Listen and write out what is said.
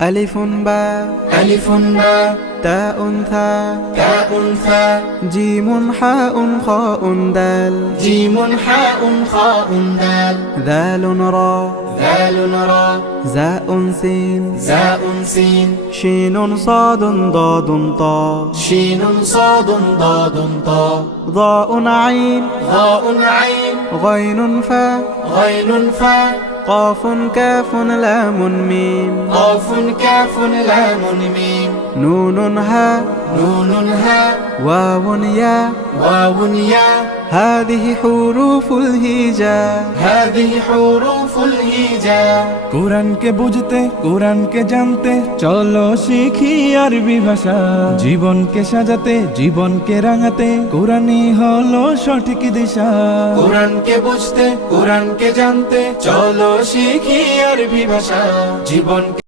ألف باء ألف باء تاء ثاء تاء ثاء جيم حاء خاء دال جيم حاء خاء دال ذال را ذال را زاء سين زاء سين شين صاد ضاد طاء شين صاد ضاد طاء ضاء عين ضاء عين غين فاء غين فاء قاف كاف لام ميم قاف كاف لام ميم نون هاء نون هاء واو ياء واو ياء هذه حروف الهجاء هذه حروف الهجاء কোরআনকে বুঝতে কোরআনকে জানতে চলো শিখি আরবি ভাষা জীবনকে সাজাতে জীবনকে রাঙাতে কোরআনই হলো সঠিক দিশা কোরআনকে বুঝতে কোরআনকে জানতে চলো শিখি আরবি ভাষা জীবন